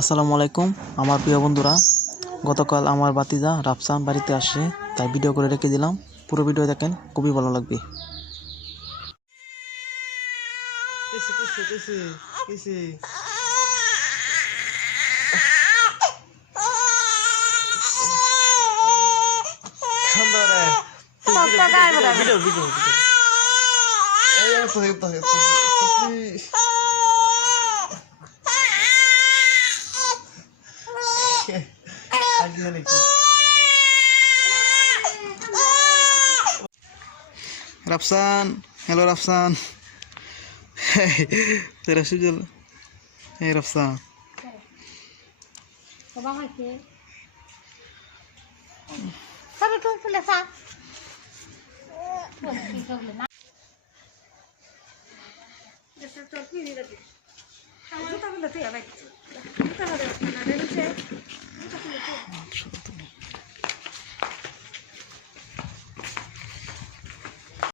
আসসালামু আলাইকুম। আমার প্রিয় বন্ধুরা গতকাল আমার বাতিজা রাফসান বাড়িতে আসে তাই ভিডিও করে রেখে দিলাম। পুরো ভিডিও দেখেন খুবই ভালো লাগবে। Video video Rafsan hello Rafsan তেরা সুজল এই রাফসান বাবা